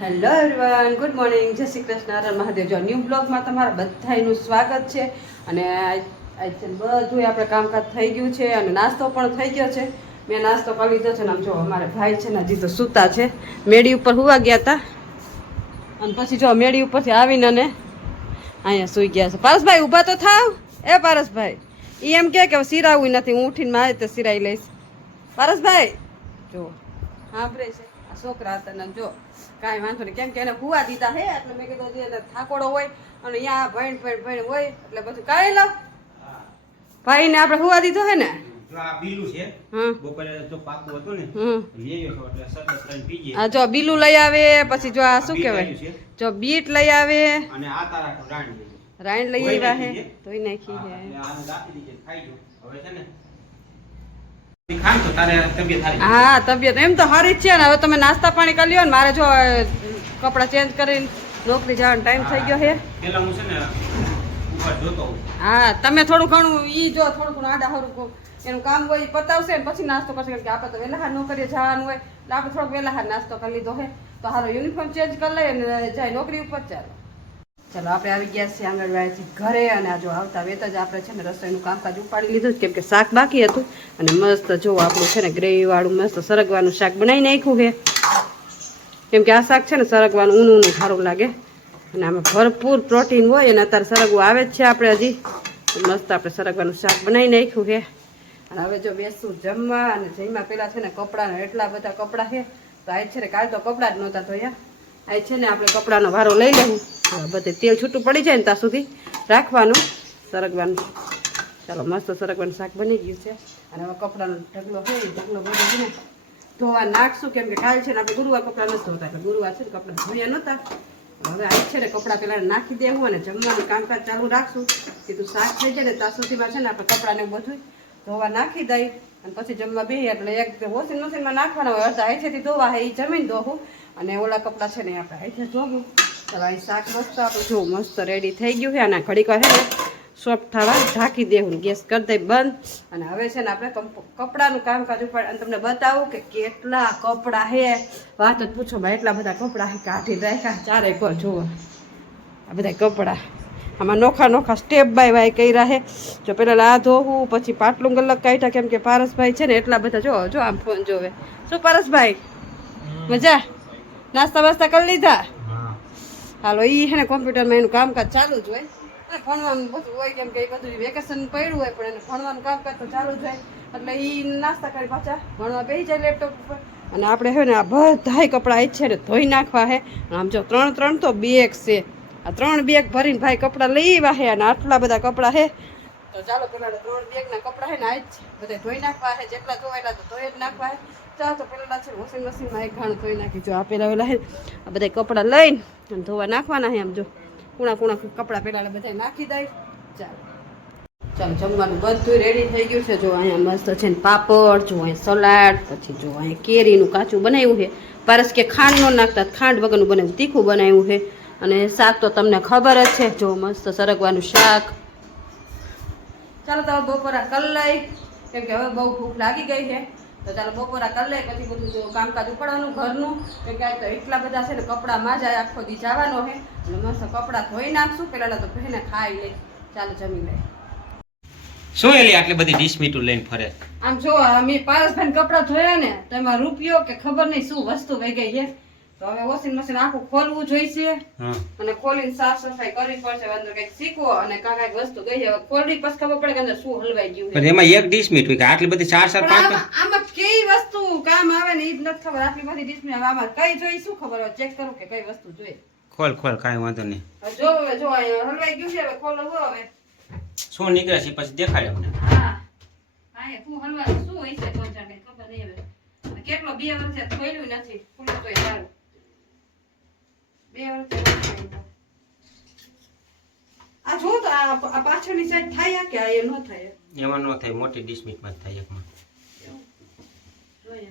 Hello everyone, good morning, જય શ્રી કૃષ્ણ, હર મહાદેવ. જો new બ્લોગમાં તમારા બધાનું સ્વાગત છે. અને બધું આપણે કામકાજ થઈ ગયું છે અને નાસ્તો પણ થઈ ગયો છે. મેં નાસ્તો કરી લીધો છે ને આમ જો અમારે ભાઈ છે ને હજી તો સૂતા છે. મેડી ઉપર હુવા ગયા હતા અને પછી જો મેડી ઉપરથી આવીને અને અહીંયા સૂઈ ગયા છે. પારસભાઈ ઊભા તો થાવ. એ પારસભાઈ, એ એમ કે સિરાવું નથી, હું ઉઠીને મારે તો સિરાઈ લઈશ. પારસભાઈ જો સાંભળે છે આ છોકરા હતા ને જો કાંઈ વાંધો નહીં, કેમ કે એને હુવા દીધા હે એટલે મેં કીધું એને થાકોડો હોય અને અહીંયા ભણ હોય એટલે બધું કાંઈ લાવ ભાઈ ને આપણે હુવા દીધો હે ને. હા જો બીલું લઈ આવે, પછી જો આ શું કહેવાય, જો બીટ લઈ આવે, રાઈણ લઈ આવ્યા હે, ધોઈ નાખી હે. હા તબિયત એમ તો સારી જ છે ને. હવે તમે નાસ્તા પાણી કરી લ્યો ને, મારે જો કપડાં ચેન્જ કરીને નોકરી જવાનો ટાઈમ થઈ ગયો છે. હા તમે થોડું ઘણું ઈ જો થોડું ઘણું આડા હરું એનું કામ હોય પતાવશે ને પછી નાસ્તો કરશે, કેમ કે આપણે તો વહેલા નોકરીએ જવાનું હોય એટલે આપણે થોડોક વહેલા નાસ્તો કરી લીધો હે તો હારો યુનિફોર્મ ચેન્જ કરી લઈએ અને જાય નોકરી ઉપર. ચાલો આપણે આવી ગયા છીએ આંગણવાડીથી ઘરે અને આ જો આવતા વેત જ આપણે છે ને રસોઈનું કામકાજ ઉપાડી લીધું, કેમ કે શાક બાકી હતું અને મસ્ત જો આપણું છે ને ગ્રેવીવાળું મસ્ત સરગવાનું શાક બનાવી નાખ્યું છે. કેમ કે આ શાક છે ને સરગવાનું ઊનું સારું લાગે અને આમાં ભરપૂર પ્રોટીન હોય અને અત્યારે સરગવું આવે જ છે. આપણે હજી મસ્ત આપણે સરગવાનું શાક બનાવી નાખ્યું છે અને હવે જો બેસું જમવા. અને જમવા પહેલાં છે ને કપડાના એટલા બધા કપડાં છે તો આ છે ને કાલ તો કપડાં જ નહોતા ધોયા. આ છે ને આપણે કપડાનો વારો લઈ લેવું, બધે તેલ છૂટું પડી જાય ને ત્યાં સુધી રાખવાનું સરગવાનું. ચાલો મસ્ત સરગવાનું શાક બની ગયું છે અને હવે કપડાનો ઢગલો હોય ઢગલો બધો છે ને ધોવા નાખશું, કેમ કે કાલ છે ને આપણે ગુરુવાર કપડાં નથી ધોતા એટલે ગુરુવાર છે ને કપડાં ધોયા નહોતા. હવે આ છે ને કપડાં પહેલાં નાખી દેવું અને જમવાનું કામકાજ ચાલુ રાખશું. કીધું શાક થઈ જાય ને ત્યાં સુધીમાં છે ને આપણે કપડાને બધું ધોવા નાખી દઈ અને પછી જમવા બેસીએ એટલે એક વોશિંગ મશીનમાં નાખવાના હોય, અડધા અહીંથી ધોવા હે એ જમીન ધોવું અને ઓલા કપડાં છે ને આપણે અહીંથી ધોવું. ચાલો અહીં શાક મસ્ત આપણું જો મસ્ત રેડી થઈ ગયું છે અને ઘડીક વાર છે ને સોફ્ટ થવા ઢાંકી દેવું, ગેસ કરી દઈ બંધ. અને હવે છે ને આપણે કપડાનું કામકાજ ઉપર અને તમને બતાવું કે કેટલા કપડાં છે, વાત જ પૂછો ભાઈ, એટલા બધા કપડાં છે કાઢી રાખ્યા ચારે પર. જુઓ આ બધા કપડાં, આમાં નોખા નોખા સ્ટેપ બાય બાય કર્યા છે. જો પેલા આ ધોવું, પછી પાટલું ગલક કાઢ્યા, કેમ કે પારસભાઈ છે ને એટલા બધા જો આમ ફોન જોવે. શું પારસભાઈ મજા? નાસ્તા વાસ્તા કરી લીધા? હાલો એ છે ને કોમ્પ્યુટરમાં એનું કામકાજ ચાલુ જ હોય અને ભણવાનું બધું હોય, કેમ કે એ બધું વેકેશન પડ્યું હોય પણ એને ભણવાનું કામકાજ તો ચાલુ જ હોય એટલે એ નાસ્તા કરી પાછા ભણવા બેસી જાય લેપટોપ ઉપર. અને આપણે છે ને આ બધાય કપડાં જ છે ને ધોઈ નાખવા છે. આમ જો ત્રણ તો બેગ છે, આ 3 બેગ ભરીને ભાઈ કપડાં લઈ આવ્યા છે અને આટલા બધા કપડાં છે તો ચાલો પેલા 3 બેગના કપડાં છે ને આ જ બધા ધોઈ નાખવા છે. જેટલા ધોવા એટલા તો ધોઈ જ નાખવા છે. ચાલો તો પેલા છે વોશિંગ મશીનમાં એક ઘાણ ધોઈ નાખી. જો આ પેલા છે આ બધા કપડાં લઈને અને ધોવા નાખવાના છે. આમ જો કુણા કપડાં પેલા બધા નાખી દઈ. ચાલો જમવાનું બધું રેડી થઈ ગયું છે. જો અહીંયા મસ્ત છે ને પાપડ, જો અહીંયા સલાડ, પછી જો અહીંયા કેરીનું કાચું બનાવ્યું છે. પારસ કે ખાંડ ન નાખતા, ખાંડ વગરનું બનાવ્યું, તીખું બનાવ્યું છે. અને શાક તો તમને ખબર જ છે, જો મસ્ત સરગવાનું શાક. ચાલો તો બપોરા કરી લઈ, કેમ કે હવે બહુ ભૂખ લાગી ગઈ છે તો ચાલો બપોરા કરી લઈ પછી બધું જો કામકાજ ઉપાડવાનું ઘરનું, કેમ કે તો એટલા બધા છે ને કપડામાં જાય આખો દી જવાનો છે એટલે મસ્ત કપડાં ધોઈ નાખશું. પેલા તો પહેને ખાઈ લઈ. ચાલો જમી લઈ. શું એલી આટલી બધી ડીશ મીઠું લઈને ફરે? આમ જો મેં પારસભાઈ કપડાં ધોયા ને તો એમાં રૂપિયો કે ખબર નહીં શું વસ્તુ વહી ગઈ છે તો હવે વોશિંગ મશીન આખું ખોલવું જોઈશે અને ખોલીને સાફ સફાઈ કરવી પડશે. અંદર કંઈક શીખવો અને કાંઈક વસ્તુ ગઈ છે, ખોલવી પછી ખબર પડે કે અંદર શું હલવાઈ ગયું. પણ એમાં એક ડીશ મીઠું કે આટલી બધી 4 5 આમાં કઈ વસ્તુ કામ આવે ને એ જ નથી ખબર. આટલી બધી ડીશ મીઠું આમાં કઈ જોઈ શું ખબર હોય, ચેક કરું કે કઈ વસ્તુ જોઈએ. ખોલ કાંઈ વાંધો નહીં. જો અહીંયા હલવાઈ ગયું છે, હવે ખોલો હવે શું નીકળે છે પછી દેખાડે મને. હા હા શું હલવાનું શું હોય છે કોણ જાણે, ખબર નહીં. હવે કેટલો 2 વર્ષથી ખોલ્યું નથી, ખુલ્લું તોય સારું. 2 વર્ષથી આ જો તો આ પાછળની સાઈડ થાય કે આ એ ન થાય? એમાં ન થાય, મોટી ડીશ મીટમાં જ થાય એકમાં. જોઈએ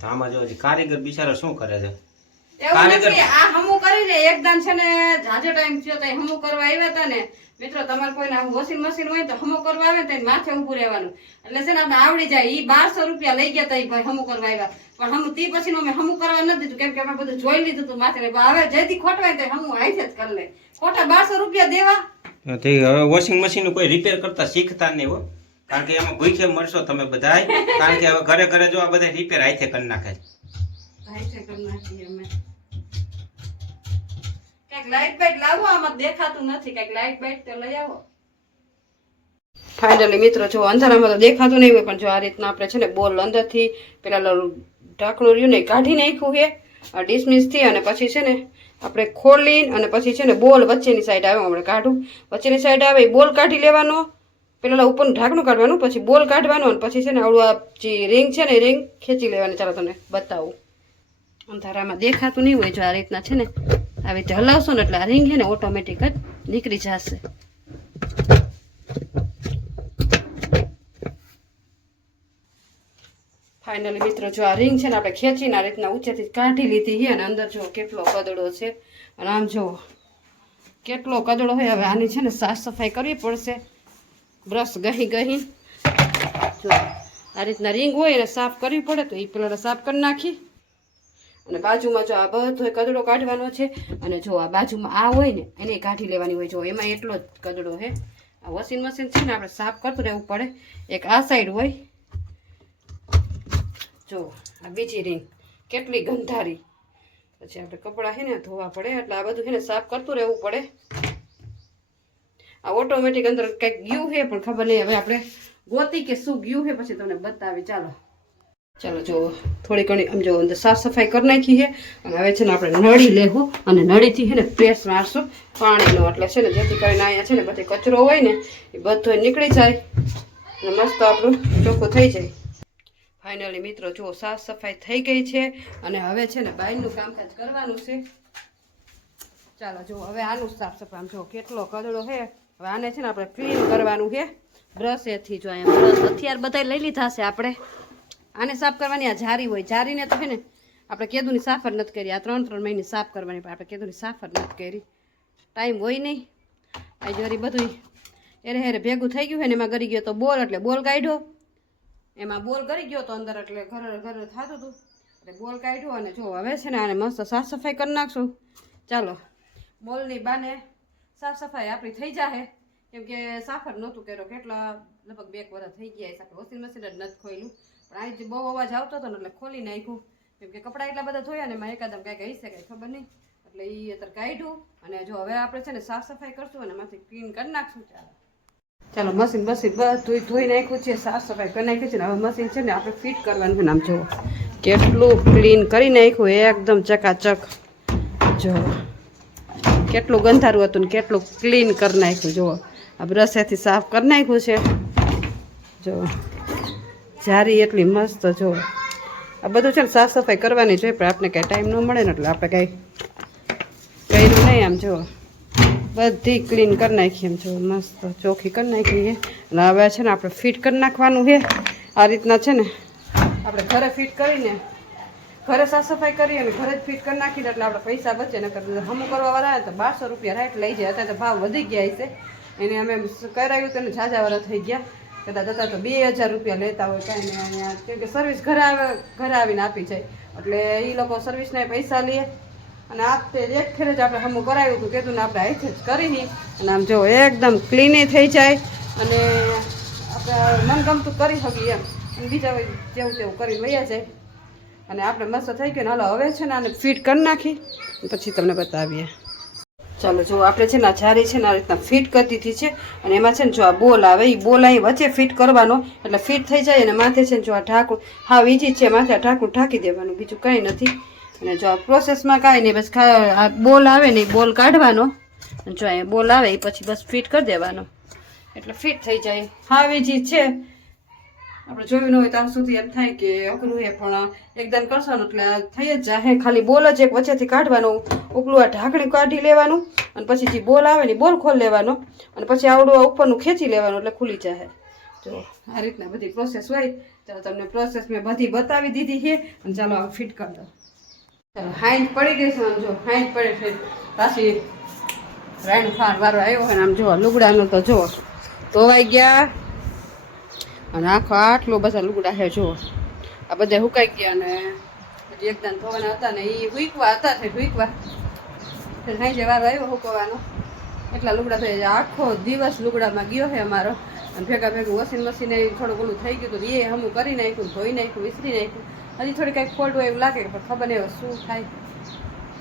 તો આમાં જો કારીગર બિચારા શું કરે છે, એવું કારીગર નથી આ હમું કરીને એકદમ છે ને જાજો ટાઈમ થયો તો હમું કરવા આવ્યા હતા ને મિત્રો તમારે કોઈને વોશિંગ મશીન હોય તો હમું કરવા આવે તો માથે ઊભું રહેવાનું એટલે છે ને આપણે આવડી જાય ઈ 1200 રૂપિયા લઈ ગયા હતા ઈ ભાઈ હમું કરવા આવ્યા પણ હમું તી પછી અમે હમું કરવા નથી દીધું કેમ કે અમે બધું જોઈ લીધું હતું માથે હવે જેથી ખોટવાય તો હમું આઈસે જ કરી લે ખોટા 1200 રૂપિયા દેવા હવે વોશિંગ મશીન કોઈ રિપેર કરતા શીખતા નહીં હો કારણ કે એમાં ભૂખે મરશો તમે બધાય કારણ કે હવે ઘરે ઘરે જો આ બધા રિપેર હાથે કરી નાખે આઈસે કરી નાખીએ અમે કઈક લાઈટ બાઈટ લાવો આમાં દેખાતું નથી કઈક લાઈટ બાઈટ તો લઈ આવો ફાઇનલી મિત્રો જો અંધારામાં તો દેખાતું નહીં હોય પણ જો આ રીતના આપણે છે ને બોલ અંદરથી પેલા ઢાંકણું રહ્યું ને કાઢી નાખ્યું છે આ ડિસમિસ થી અને પછી છે ને આપણે ખોલી અને પછી છે ને બોલ વચ્ચેની સાઈડ આવે આપણે કાઢું વચ્ચેની સાઈડ આવે એ બોલ કાઢી લેવાનો પેલા ઉપરનું ઢાંકણું કાઢવાનું પછી બોલ કાઢવાનું અને પછી છે ને આવડું આ જે રિંગ છે ને એ રિંગ ખેંચી લેવાની ચાલો તમને બતાવું અંધારામાં દેખાતું નહીં હોય જો આ રીતના છે ને આવી રીતે હલાવશો ને એટલે આ રિંગ છે ને ઓટોમેટિક જ નીકળી જશે ફાઇનલી મિત્રો જો આ રિંગ છે ને આપણે ખેંચીને આ રીતના ઊંચેથી કાઢી લીધી છે અને અંદર જો કેટલો કદડો છે અને આમ જો કેટલો કદડો હોય હવે આની છે ને સાફ સફાઈ કરવી પડશે બ્રશ ગહી જો આ રીતના રિંગ હોય એને સાફ કરવી પડે તો એ પેલા સાફ કરી નાખી અને બાજુમાં જો આ બધો કદડો કાઢવાનો છે અને જો આ બાજુમાં આ હોય ને એને કાઢી લેવાની હોય જો એમાં એટલો જ કદડો છે આ વોશિંગ મશીન છે ને આપણે સાફ કરતું રહેવું પડે એક આ સાઈડ હોય જો આ બીજી રિંગ કેટલી ગંધારી પછી આપણે કપડાં છે ને ધોવા પડે એટલે આ બધું છે ને સાફ કરતું રહેવું પડે આ ઓટોમેટિક અંદર કંઈક ગયું છે પણ ખબર નહીં હવે આપણે ગોતી કે શું ગયું છે પછી તમને બતાવી ચાલો જો થોડી ઘણી આમ જો અંદર સાફ સફાઈ કરી નાખી છે અને હવે છે ને આપણે નળી લેવું અને નળીથી છે ને પ્રેસ મારશું પાણીનો એટલે છે ને જેથી કરીને અહીંયા છે ને બધી કચરો હોય ને એ બધો નીકળી જાય અને મસ્ત આપણું ચોખ્ખું થઈ જાય ફાઇનલી મિત્રો જો સાફ સફાઈ થઈ ગઈ છે અને હવે છે ને બહારનું કામકાજ કરવાનું છે ચાલો જો હવે આનું સાફ સફાઈ જો કેટલો કદડો છે હવે આને છે ને આપણે ક્લીન કરવાનું છે બ્રશ એથી જો અહીંયા બ્રશ હથિયાર બધા લઈ લીધા છે આપણે આને સાફ કરવાની આ જારી હોય જારીને તો છે ને આપણે કેદુની સાફ જ નથી કરી આ 3 મહિને સાફ કરવાની પણ આપણે કેદુની સાફ જ નથી કરી ટાઈમ હોય નહીં આ જરી બધું એરે હેરે ભેગું થઈ ગયું હોય ને એમાં ગરી ગયો તો બોલ એટલે બોલ કાઢ્યો એમાં બોલ કરી ગયો તો અંદર એટલે ઘર થતું હતું એટલે બોલ કાઢ્યો અને જો હવે છે ને આને મસ્ત સાફ સફાઈ કરી નાખશું ચાલો બોલની બાને સાફ સફાઈ આપણી થઈ જાય કેમ કે સાફ જ નહોતું કર્યો કેટલા લગભગ 2 વર્ષ થઈ ગયા આપણે વોશિંગ મશીન જ નથી ખોલ્યું પણ આ જે બહુ અવાજ આવતો હતો ને એટલે ખોલી નાખ્યું કેમ કે કપડાં એટલા બધા ધોયા ને એમાં એકાદમ કાંઈક હશે કાંઈ ખબર નહીં એટલે એ અત્યારે કાઢ્યું અને જો હવે આપણે છે ને સાફ સફાઈ કરશું અને એમાંથી ક્લીન કરી નાખશું ચાલો મશીન બધું ધોઈ નાખ્યું છે સાફ સફાઈ કરી નાખી છે ને હવે મશીન છે ને આપણે ફિટ કરવાનું છે ને આમ જુઓ કેટલું ક્લીન કરી નાખ્યું એકદમ ચકાચક જો કેટલું ગંધારું હતું ને કેટલું ક્લીન કરી નાખ્યું જુઓ આ બ્રશેથી સાફ કરી નાખ્યું છે જો જારી એટલી મસ્ત જો આ બધું છે ને સાફ સફાઈ કરવાની જોઈએ પણ આપણે કાંઈ ટાઈમ ન મળે ને એટલે આપણે કાંઈ કર્યું નહીં આમ જો બધી ક્લીન કરી નાખી એમ જો મસ્ત ચોખ્ખી કરી નાખી અને હવે છે ને આપણે ફિટ કરી નાખવાનું છે આ રીતના છે ને આપણે ઘરે ફિટ કરીને ઘરે સાફ સફાઈ કરી અને ઘરે જ ફિટ કરી નાખીને એટલે આપણે પૈસા બચે ન કરતા હમું કરવાવાળા તો 1200 રૂપિયા રાઈટ લઈ જાય અત્યારે તો ભાવ વધી ગયા છે એને અમે કરાવ્યું તેને ઝાઝા વાળા થઈ ગયા કદાચ હતા તો 2000 રૂપિયા લેતા હોય કાંઈ નહીં અહીંયા કેમ કે સર્વિસ ઘરે આવીને આપી જાય એટલે એ લોકો સર્વિસના પૈસા લે અને આપતે એક ફેરે જ આપણે હમું કરાવ્યું હતું કીધું ને આપણે હાથે જ કરી અને આમ જો એકદમ ક્લીને થઈ જાય અને આપણે મનગમતું કરી શકીએ એમ અને બીજા જેવું તેવું કરીને વયા જાય અને આપણે મસ્ત થઈ ગયું ને હાલો હવે છે ને આને ફિટ કરી નાખી પછી તમને બતાવીએ ચાલો જો આપણે છે ને આ જારી છે ને આ રીતના ફિટ કરી દીધી છે અને એમાં છે ને જો આ બોલ આવે એ બોલ અહીં વચ્ચે ફિટ કરવાનો એટલે ફિટ થઈ જાય અને માથે છે ને જો આ ઢાંકણું હા વીજી છે માથે આ ઢાંકણું ઢાંકી દેવાનું બીજું કંઈ નથી અને જો આ પ્રોસેસમાં કાંઈ નહીં બસ આ બોલ આવે ને એ બોલ કાઢવાનો જો અહીંયા બોલ આવે એ પછી બસ ફિટ કરી દેવાનો એટલે ફિટ થઈ જાય હા વીજી છે આપણે જોયું ન હોય ત્યાં સુધી એમ થાય કે અઘરું છે પણ એકદમ કરશો ને એટલે થઈ જ જાય ખાલી બોલ જ એક વચ્ચેથી કાઢવાનું ઉપલું આ ઢાંકણી કાઢી લેવાનું અને પછી જે બોલ આવે ને બોલ ખોલી લેવાનો અને પછી આવડું ઉપરનું ખેંચી લેવાનું એટલે ખુલી જાય જો આ રીતના બધી પ્રોસેસ હોય ચાલો તમને પ્રોસેસ મેં બધી બતાવી દીધી છે અને ચાલો ફિટ કરી દો ચાલો હાઈન પડી ગઈ છે આમ જો હાઈન પડે છે પાછી રાઈન ખાણ વારો આવ્યો હોય ને આમ જો લુગડાનું તો જો ધોવાઈ ગયા અને આખો આટલો બધા લુગડા છે જો આ બધા હુકાઈ ગયા અને હજી એકદમ ધોવાના હતા ને એ હુકવા હતા છે હુકવા સાંજે વારો આવ્યો હુકવાનો એટલા લુગડા થઈ જાય આખો દિવસ લુગડામાં ગયો છે અમારો અને ભેગા ભેગું વોશિંગ મશીન થોડું ઓલું થઈ ગયું હતું એ હમું કરી નાખ્યું ધોઈ નાખ્યું વિસરી નાખ્યું હજી થોડી કાંઈક ફોલ્ટ હોય એવું લાગે પણ ખબર નહીં હવે શું થાય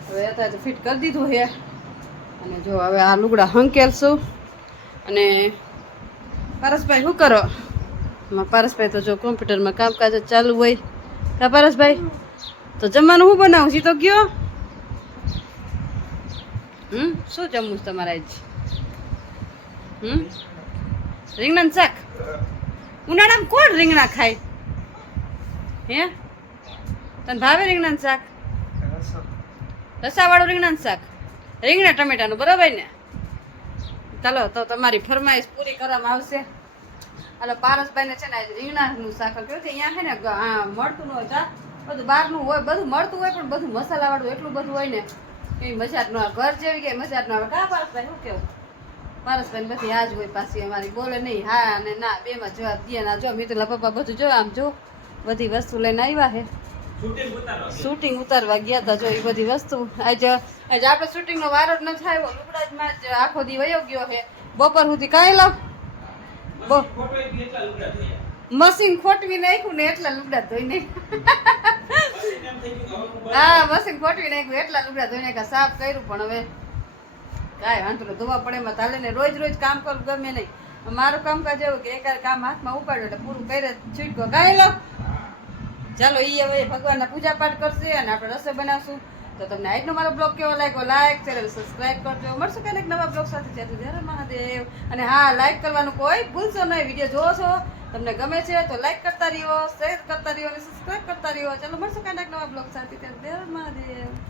હવે અત્યારે તો ફિટ કરી દીધું છે અને જો હવે આ લુગડા હંકેલશું અને પારસભાઈ શું કરો પારસભાઈ તો જો કોમ્પ્યુટરમાં કામકાજ જ ચાલુ હોય કા પારસભાઈ તો જમવાનું શું બનાવું છી તો કયો શું જમવું છે તમારે આજ રીંગણાનું શાક ઉનાળામાં કોણ રીંગણા ખાય હે તને ભાવે રીંગણાનું શાક રસાવાળું રીંગણાનું શાક રીંગણા ટમેટાનું બરાબર ને ચાલો તો તમારી ફરમાઈશ પૂરી કરવામાં આવશે હાલો પારસભાઈને છે ને આજે રીંગણાનું શાક કહ્યું છે અહીંયા છે ને મળતું ન હોય બધું બહારનું હોય બધું મળતું હોય પણ બધું મસાલાવાળું એટલું બધું હોય ને એ મજા જ ન આવે ઘર જેવી કઈ મજા જ ન આવે કા પારસભાઈ શું કેવું પારસભાઈ બધી આ જ હોય પાછી અમારી બોલે નહીં હા અને ના બેમાં જવાબ દે ના જો મિતુલા પપ્પા બધું જો આમ જો બધી વસ્તુ લઈને આવ્યા છે શૂટિંગ ઉતારવા ગયા હતા જો એ બધી વસ્તુ આજે આપણે શૂટિંગનો વારો જ ન થાય લુગડામાં જ આખો દી વયો ગયો છે બપોર સુધી કાંઈ લાવ મશીન ખોટવી નાખ્યું ને એટલા લુગડા ધોઈ નાખ્યું હા મશીન ખોટવી નાખ્યું એટલા લુગડા ધોઈ નાખ્યા સાફ કર્યું પણ હવે કાંઈ વાંધો નહીં ધોવા પડે એમાં ચાલે ને રોજ રોજ કામ કરવું ગમે નહીં મારું કામકાજ એવું કે એક કામ હાથમાં ઉપાડ્યું એટલે પૂરું કરે છૂટકો કાંઈ લો ચાલો એ હવે ભગવાનના પૂજા પાઠ કરશે અને આપણે રસોઈ બનાવશું તો તમને આજનો મારો બ્લોગ કેવો લાગ્યો લાઈક ચેનલ સબસ્ક્રાઇબ કરજો મળશું ક્યારેક નવા બ્લોગ સાથે જય જય મહાદેવ અને હા લાઈક કરવાનું કોઈ ભૂલશો નહીં વિડીયો જોવો છો તમને ગમે છે તો લાઈક કરતા રહ્યો શેર કરતા રહ્યો અને સબસ્ક્રાઇબ કરતા રહ્યો ચાલો મળશું ક્યારેક નવા બ્લોગ સાથે જય મહાદેવ